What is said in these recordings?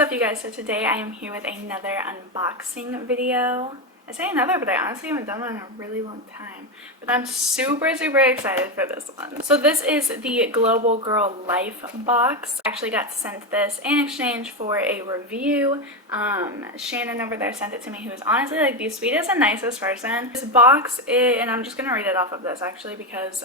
What's up, you guys? So today I am here with another unboxing video. I say another, but I honestly haven't done one in a really long time. But I'm super excited for this one. So this is the GlobalGirl.Life box. I actually got sent this in exchange for a review. Shannon over there sent it to me, who is honestly like the sweetest and nicest person. This box, and I'm just gonna read it off of this actually because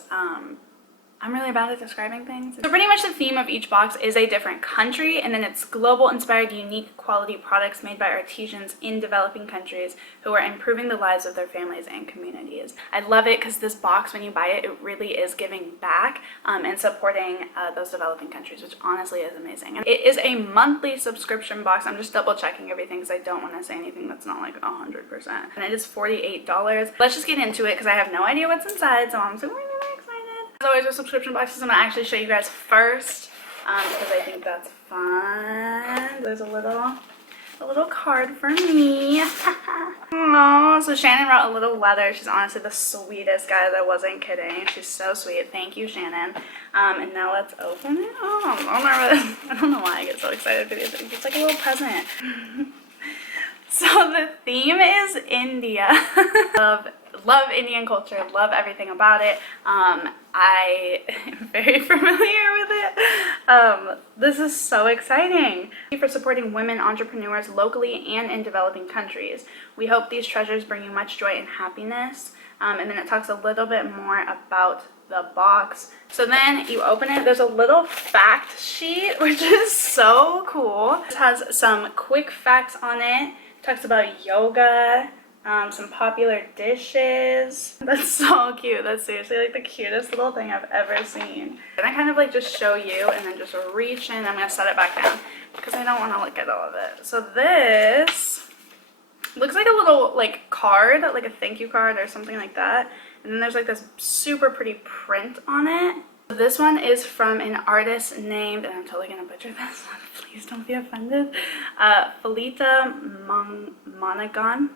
I'm really bad at describing things. So pretty much the theme of each box is a different country, and then it's global inspired unique quality products made by artisans in developing countries who are improving the lives of their families and communities. I love it because this box, when you buy it, it really is giving back and supporting those developing countries, which honestly is amazing. And it is a monthly subscription box. I'm just double checking everything because I don't want to say anything that's not like 100%. And it is $48. Let's just get into it because I have no idea what's inside, so I'm super excited. As always with subscription boxes, I'm going to actually show you guys first because I think that's fun. There's a little card for me. Aww, so Shannon wrote a little letter. She's honestly the sweetest guy. I wasn't kidding. She's so sweet. Thank you, Shannon. And now let's open it. Oh, I'm all nervous. I don't know why I get so excited for these. It's like a little present. So the theme is India. Love Indian culture, love everything about it. I am very familiar with it. This is so exciting. Thank you for supporting women entrepreneurs locally and in developing countries. We hope these treasures bring you much joy and happiness. And then it talks a little bit more about the box. So then you open it, there's a little fact sheet, which is so cool. It has some quick facts on it. It talks about yoga. Some popular dishes. That's so cute. That's seriously like the cutest little thing I've ever seen. And I kind of like just show you and then just reach in. I'm gonna set it back down because I don't want to look at all of it. So this looks like a little like card, like a thank you card or something like that. And then there's like this super pretty print on it. This one is from an artist named, and I'm totally gonna butcher this, please don't be offended, Felita Monaghan,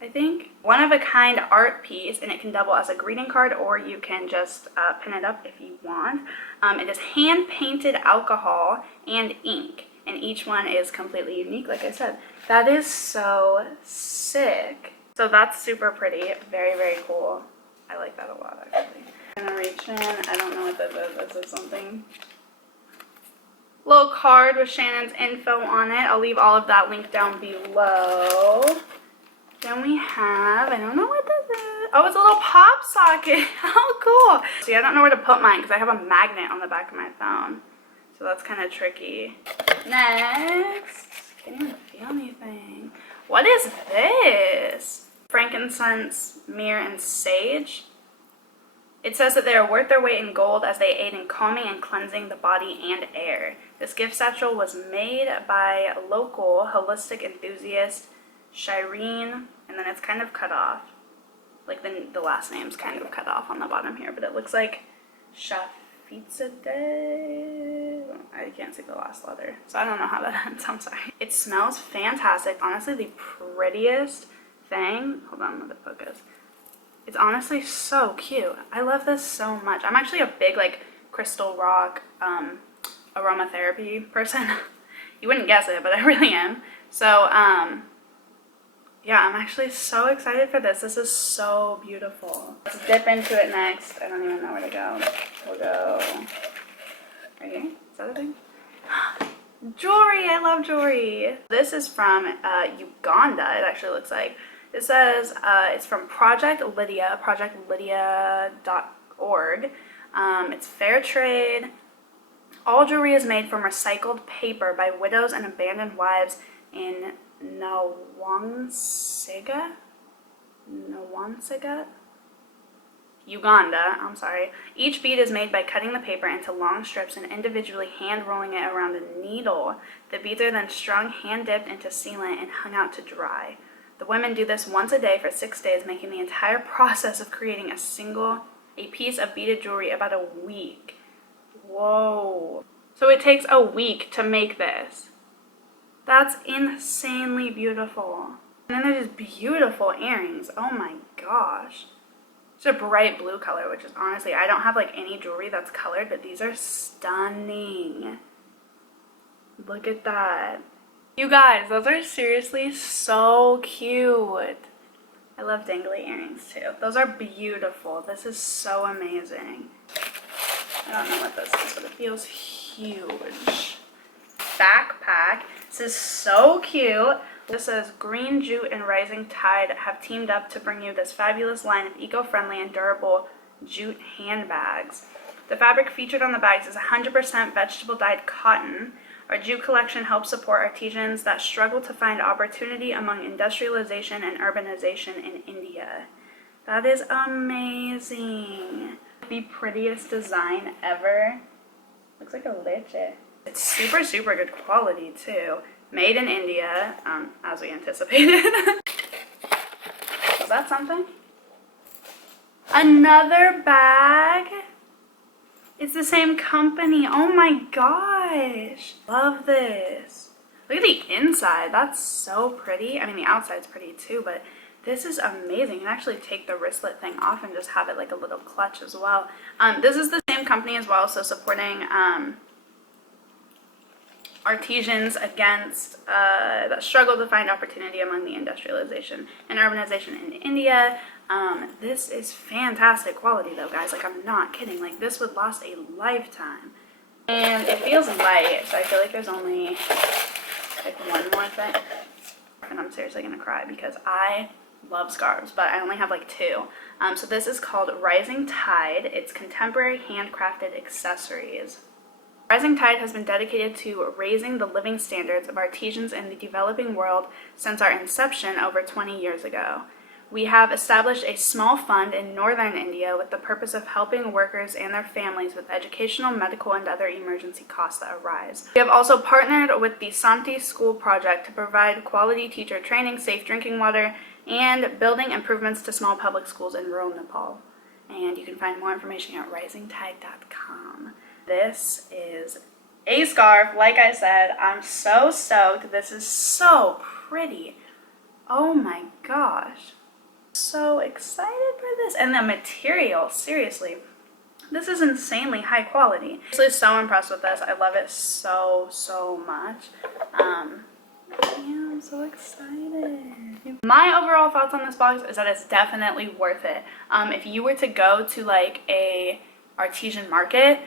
I think. One of a kind art piece, and it can double as a greeting card or you can just pin it up if you want. It is hand painted alcohol and ink, and each one is completely unique, like I said. That is so sick. So that's super pretty, very cool. I like that a lot actually. I'm gonna reach in, I don't know what this is. This is something. Little card with Shannon's info on it. I'll leave all of that linked down below. Then we have, I don't know what this is. Oh, it's a little pop socket. How cool. See, I don't know where to put mine because I have a magnet on the back of my phone. So that's kind of tricky. Next, can't even feel anything. What is this? Frankincense, myrrh, and sage. It says that they are worth their weight in gold as they aid in calming and cleansing the body and air. This gift satchel was made by a local holistic enthusiast, Shireen, and then it's kind of cut off. Like the last name's kind of cut off on the bottom here, but it looks like Shafizadeh. I can't see the last letter, so I don't know how that ends. I'm sorry. It smells fantastic. Honestly, the prettiest thing. Hold on, let it focus. It's honestly so cute. I love this so much. I'm actually a big like crystal rock aromatherapy person. You wouldn't guess it, but I really am. So yeah, I'm actually so excited for this. This is so beautiful. Let's dip into it next. I don't even know where to go. We'll go right here. Is that a thing? Jewelry. I love jewelry. This is from Uganda, it actually looks like. It says it's from Project Lydia, projectlydia.org. It's fair trade. All jewelry is made from recycled paper by widows and abandoned wives in Nyansega, Uganda. I'm sorry. Each bead is made by cutting the paper into long strips and individually hand rolling it around a needle. The beads are then strung, hand dipped into sealant, and hung out to dry. The women do this once a day for 6 days, making the entire process of creating a piece of beaded jewelry about a week. Whoa. So it takes a week to make this. That's insanely beautiful. And then there's just beautiful earrings. Oh my gosh. It's a bright blue color, which is honestly, I don't have like any jewelry that's colored, but these are stunning. Look at that. You guys, those are seriously so cute. I love dangly earrings too. Those are beautiful. This is so amazing. I don't know what this is, but it feels huge. Backpack. This is so cute. This says Green Jute and Rising Tide have teamed up to bring you this fabulous line of eco-friendly and durable jute handbags. The fabric featured on the bags is 100% vegetable dyed cotton. Our jute collection helps support artisans that struggle to find opportunity among industrialization and urbanization in India. That is amazing. The prettiest design ever. Looks like a leche. It's super, super good quality too. Made in India, as we anticipated. Was that something? Another bag? It's the same company. Oh my gosh. Love this. Look at the inside. That's so pretty. I mean, the outside's pretty too, but this is amazing. You can actually take the wristlet thing off and just have it like a little clutch as well. This is the same company as well, so supporting artisans against that struggle to find opportunity among the industrialization and urbanization in India. This is fantastic quality though, guys. Like, I'm not kidding. Like, this would last a lifetime. And it feels light, so I feel like there's only like one more thing. And I'm seriously gonna cry because I love scarves, but I only have like two. So this is called Rising Tide. It's contemporary handcrafted accessories. Rising Tide has been dedicated to raising the living standards of artisans in the developing world since our inception over 20 years ago. We have established a small fund in northern India with the purpose of helping workers and their families with educational, medical, and other emergency costs that arise. We have also partnered with the Santi School Project to provide quality teacher training, safe drinking water, and building improvements to small public schools in rural Nepal. And you can find more information at risingtide.com. This is a scarf. Like I said, I'm so stoked. This is so pretty. Oh my gosh. So excited for this. And the material, seriously, this is insanely high quality. I'm so impressed with this. I love it so much. Yeah, I'm so excited. My overall thoughts on this box is that it's definitely worth it. If you were to go to like a artisan market,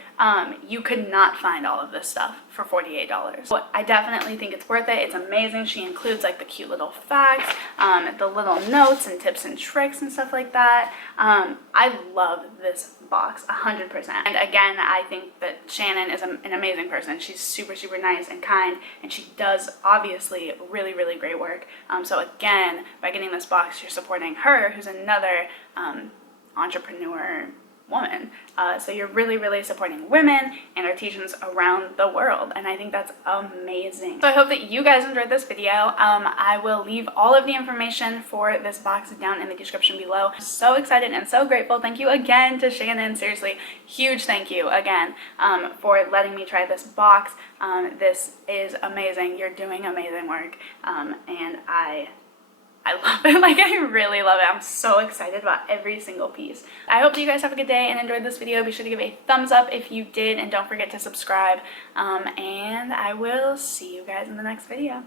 you could not find all of this stuff for $48. But I definitely think it's worth it. It's amazing. She includes like the cute little facts, the little notes and tips and tricks and stuff like that. I love this box 100%. And again, I think that Shannon is an amazing person. She's super, super nice and kind, and she does obviously really, really great work. So again, by getting this box, you're supporting her, who's another entrepreneur woman. So you're really, really supporting women and artisans around the world, and I think that's amazing. So I hope that you guys enjoyed this video. I will leave all of the information for this box down in the description below. I'm so excited and so grateful. Thank you again to Shannon. Seriously, huge thank you again for letting me try this box. This is amazing. You're doing amazing work, and I love it. Like, I really love it. I'm so excited about every single piece. I hope that you guys have a good day and enjoyed this video. Be sure to give a thumbs up if you did, and don't forget to subscribe. And I will see you guys in the next video.